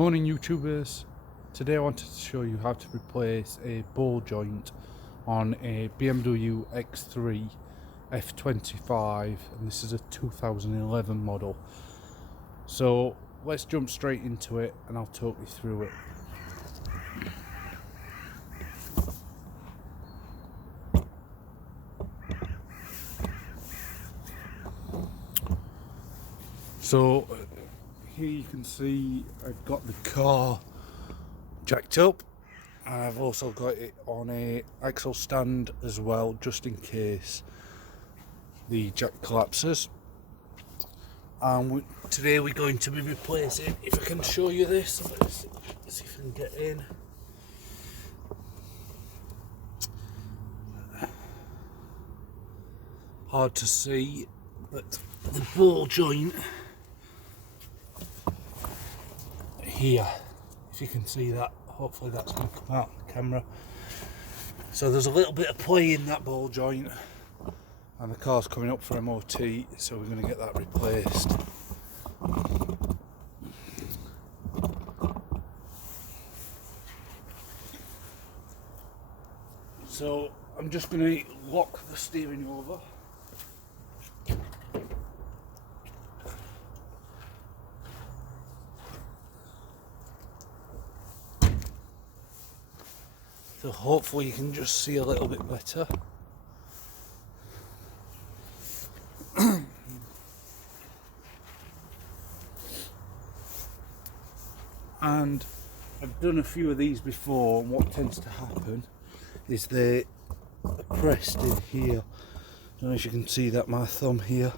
Morning YouTubers, today I wanted to show you how to replace a ball joint on a BMW X3 F25, and this is a 2011 model. So let's jump straight into it and I'll talk you through it. So here you can see I've got the car jacked up, and I've also got it on a axle stand as well, just in case the jack collapses. And today we're going to be replacing, if I can show you this, let's see if I can get in. Hard to see, but the ball joint here, if you can see that, hopefully that's going to come out on the camera. So there's a little bit of play in that ball joint, and the car's coming up for MOT, so we're going to get that replaced. So I'm just going to lock the steering over. So hopefully you can just see a little bit better. And I've done a few of these before, and what tends to happen is they're pressed in here. I don't know if you can see that, my thumb here.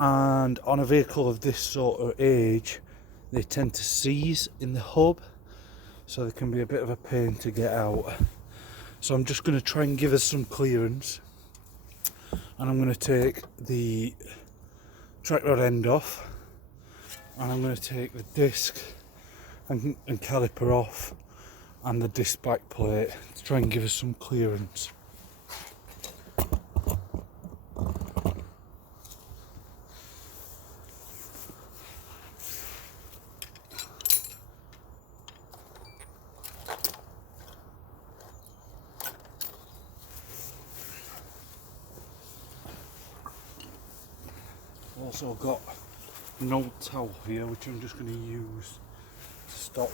And on a vehicle of this sort of age, they tend to seize in the hub, so they can be a bit of a pain to get out. So I'm just going to try and give us some clearance, and I'm going to take the track rod end off, and I'm going to take the disc and caliper off, and the disc back plate, to try and give us some clearance. Also got an old towel here, which I'm just going to use to stop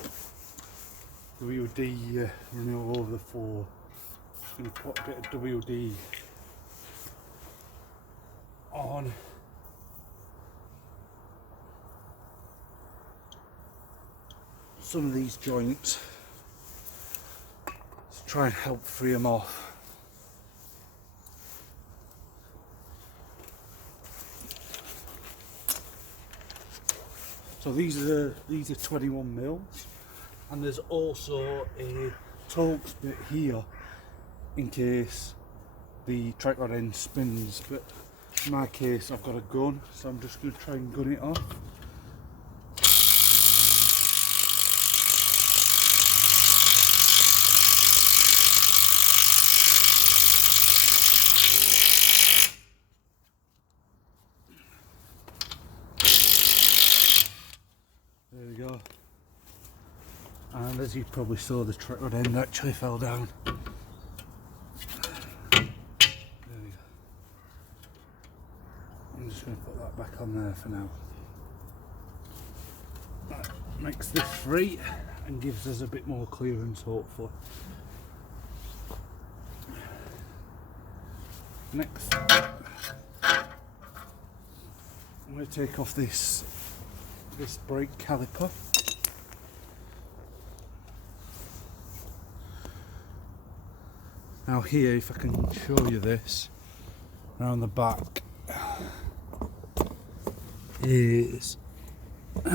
WD running all over the floor. Just going to put a bit of WD on some of these joints to try and help free them off. So these are 21 mils, and there's also a Torx bit here in case the track rod end spins, but in my case I've got a gun, so I'm just going to try and gun it off. There we go. And as you probably saw, the track rod end actually fell down. There we go. I'm just going to put that back on there for now. That makes this free and gives us a bit more clearance, hopefully. Next, I'm going to take off this brake caliper. Now here, if I can show you this, around the back is, you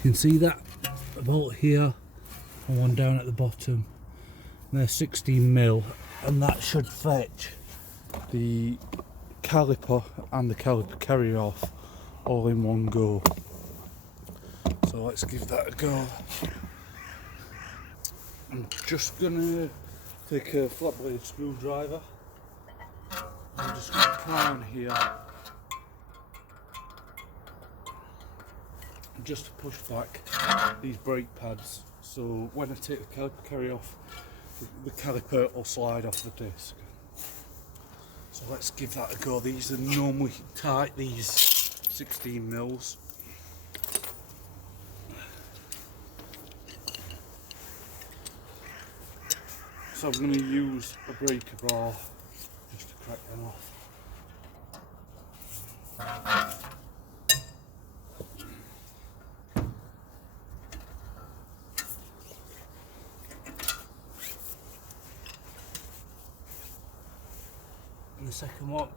can see that a bolt here and one down at the bottom, and they're 16 mil, and that should fetch the caliper and the caliper carrier off all in one go. So let's give that a go. I'm just gonna take a flat blade screwdriver. I'm just gonna pry on here just to push back these brake pads, so when I take the caliper carry off, the caliper will slide off the disc. So let's give that a go. These are normally tight, these 16 mils. So I'm going to use a breaker bar just to crack them off. And the second one,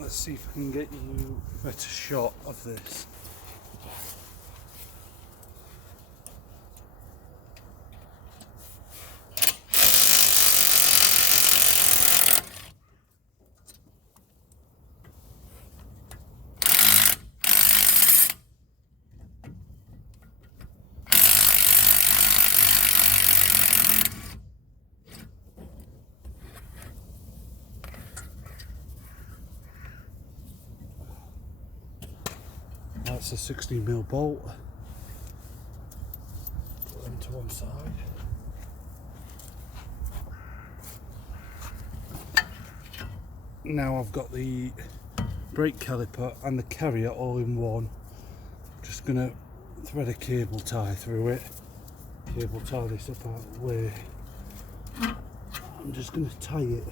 let's see if I can get you a better shot of this. That's a 16mm bolt. Put them to one side. Now I've got the brake caliper and the carrier all in one. I'm just going to thread a cable tie through it. Cable tie this up out of the way. I'm just going to tie it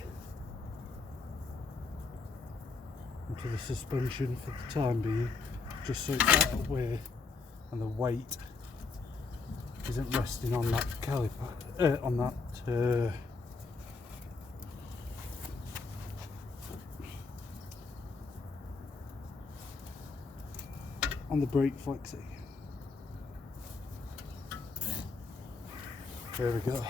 into the suspension for the time being, just so it's out of the way and the weight isn't resting on that caliper, on that on the brake flexi. There we go.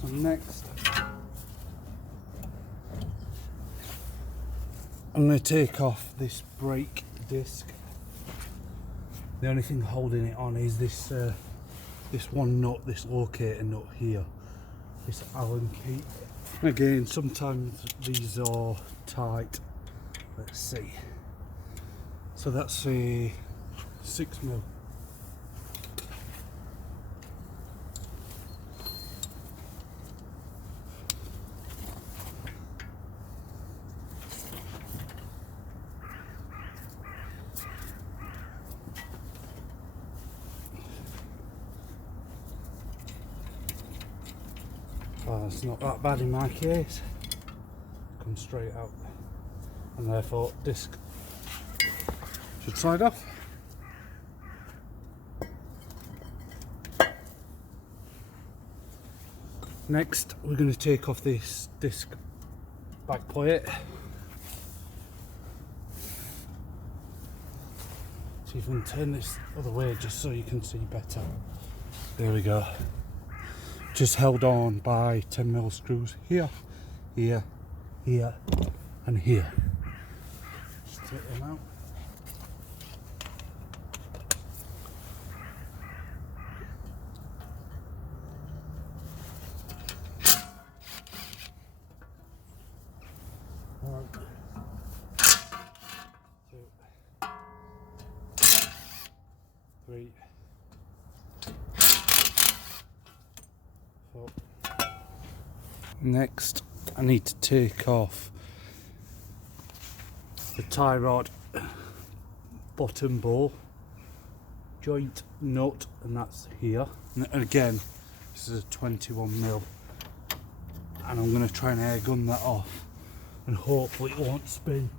So next, I'm going to take off this brake disc. The only thing holding it on is this this one nut, this locator nut here, this Allen key. Again, sometimes these are tight. Let's see. So that's a 6mm. Well, it's not that bad in my case. Comes straight out, and therefore disc should slide off. Next, we're going to take off this disc back plate. See if we can turn this other way just so you can see better. There we go. Just held on by 10mm screws here, here, here, and here. Just take them out. One, two, three, four. Next, I need to take off the tie rod bottom ball joint nut, and that's here. And again, this is a 21mm, and I'm going to try and air gun that off, and hopefully it won't spin.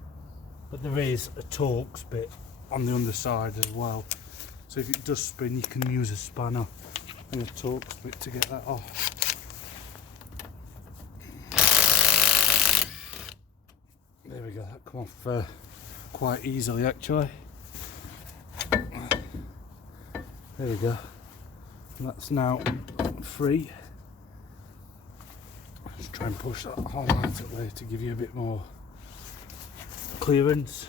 But there is a Torx bit on the underside as well, so if it does spin, you can use a spanner and a Torx bit to get that off. There we go, that come off quite easily actually. There we go, and that's now free. Just try and push that whole out of the way to give you a bit more clearance.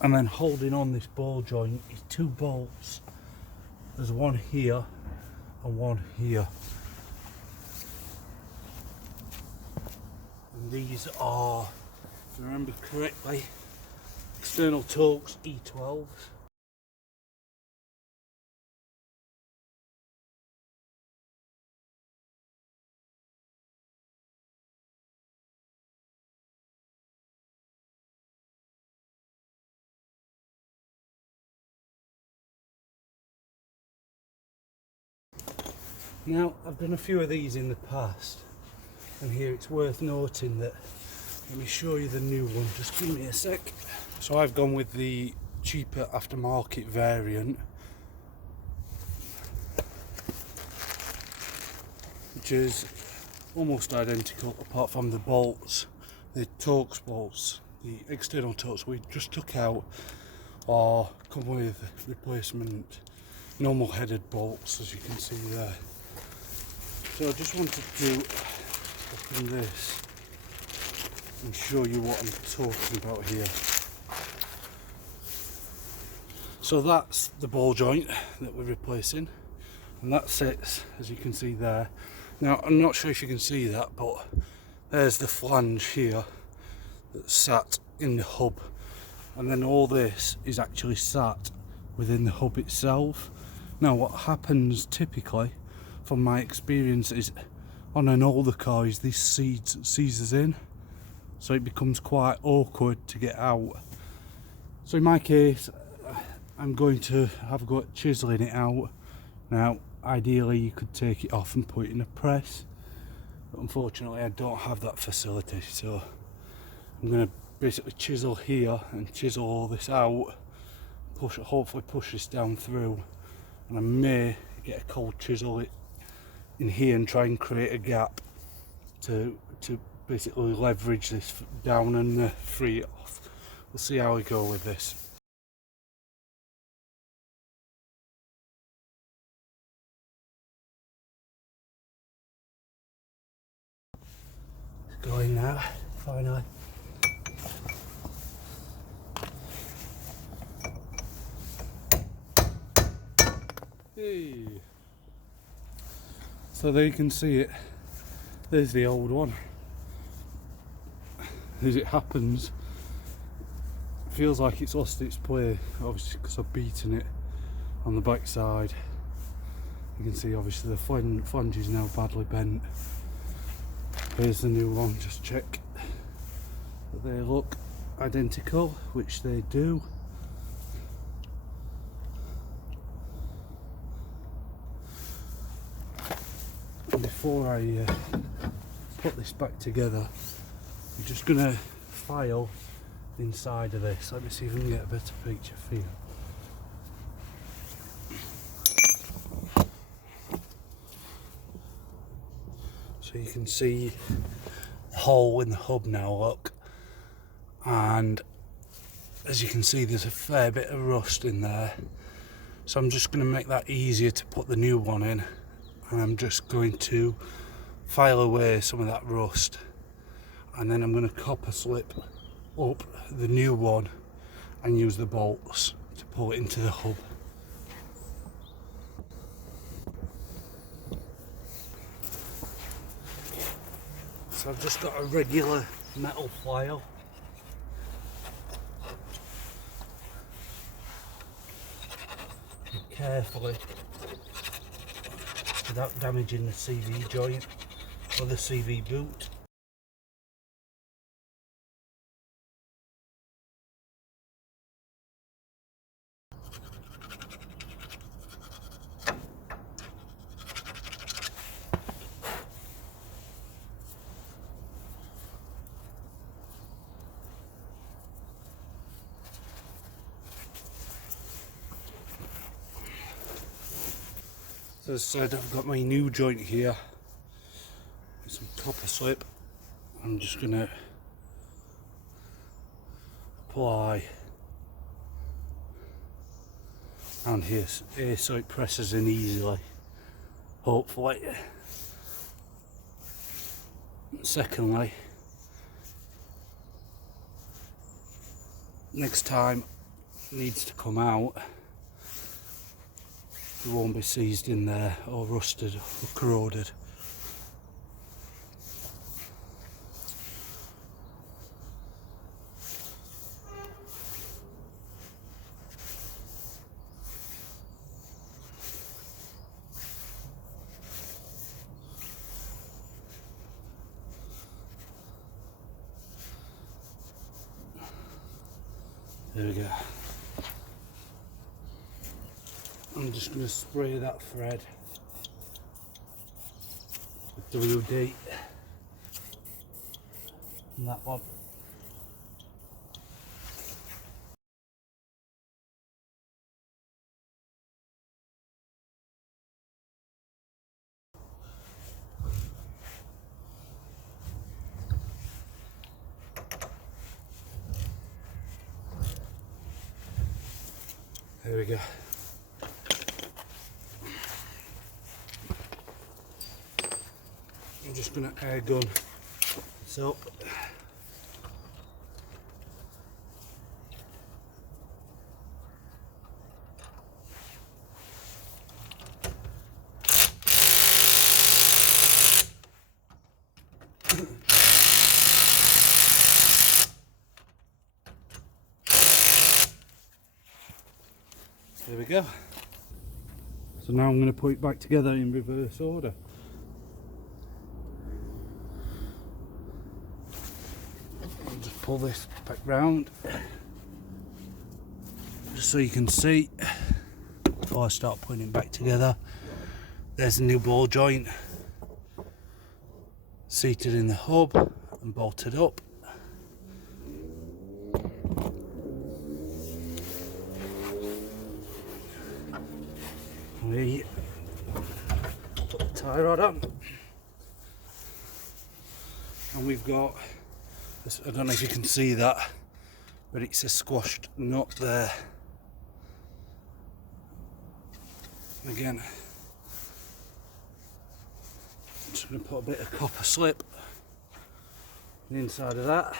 and then holding on this ball joint is two bolts. There's one here and one here. And these are, if I remember correctly, external Torx E12s. Now, I've done a few of these in the past, and here it's worth noting that, let me show you the new one, just give me a sec. So I've gone with the cheaper aftermarket variant, which is almost identical apart from the bolts. The Torx bolts, the external Torx we just took out, are come with replacement normal headed bolts, as you can see there. So I just wanted to open this and show you what I'm talking about here. So that's the ball joint that we're replacing, and that sits, as you can see there. Now, I'm not sure if you can see that, but there's the flange here that's sat in the hub, and then all this is actually sat within the hub itself. Now, what happens typically, from my experience, is on an older car is this seizes in, so it becomes quite awkward to get out. So in my case, I'm going to have a go at chiseling it out. Now, ideally you could take it off and put it in a press, but unfortunately I don't have that facility, so I'm going to basically chisel here and chisel all this out, hopefully push this down through, and I may get a cold chisel it in here and try and create a gap to basically leverage this down and free it off. We'll see how we go with this. It's going now, finally. Hey. So there you can see it. There's the old one. As it happens, it feels like it's lost its play, obviously because I've beaten it on the back side. You can see obviously the flange is now badly bent. Here's the new one, just check that they look identical, which they do. And before I put this back together, I'm just going to file inside of this. Let me see if I can get a better picture for you. So you can see the hole in the hub now, look, and as you can see there's a fair bit of rust in there, so I'm just going to make that easier to put the new one in, and I'm just going to file away some of that rust, and then I'm going to copper slip up the new one and use the bolts to pull it into the hub. So I've just got a regular metal file. And carefully, without damaging the CV joint or the CV boot. So as I said, I've got my new joint here with some copper slip. I'm just going to apply around here so it presses in easily, hopefully. Secondly, next time needs to come out. It won't be seized in there or rusted or corroded. There we go. I'm just going to spray that thread with WD and that one. There we go. I'm just going to air gun this up. There we go. So now I'm going to put it back together in reverse order. I'll just pull this back round just so you can see before I start putting it back together. There's a new ball joint seated in the hub and bolted up. We put the tie rod on, and we've got this, I don't know if you can see that, but it's a squashed nut there. Again, I'm just going to put a bit of copper slip on the inside of that.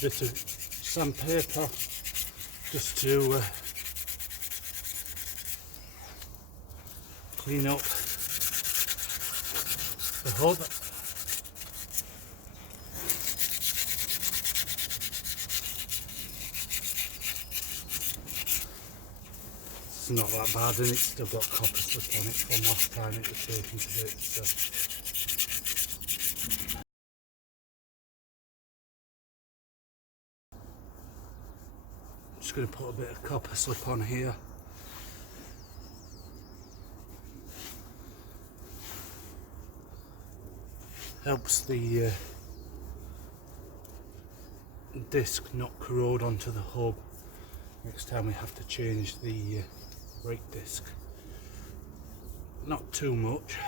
Bit of sandpaper just to clean up the hub. It's not that bad, and it's still got copper slip on it from last time it was taken to bits. So. Just going to put a bit of copper slip on here. Helps the disc not corrode onto the hub next time we have to change the brake disc. Not too much.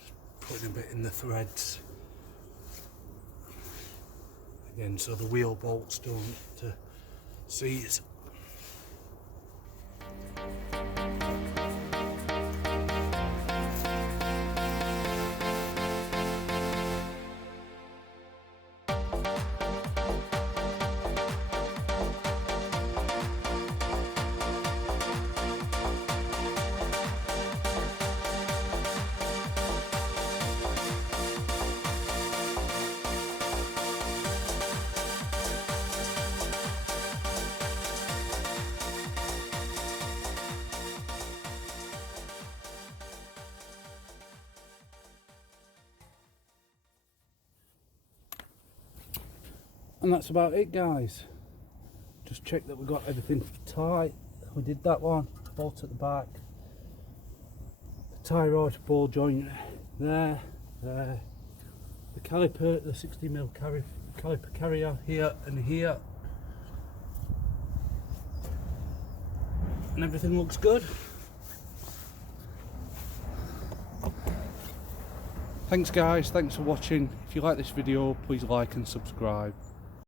Just putting a bit in the threads. Again, so the wheel bolts don't seize. And that's about it, guys. Just check that we got everything tight. We did that one. Bolt at the back. The tie rod ball joint there. The caliper, the 60mm caliper carrier here and here. And everything looks good. Thanks guys, thanks for watching. If you like this video, please like and subscribe.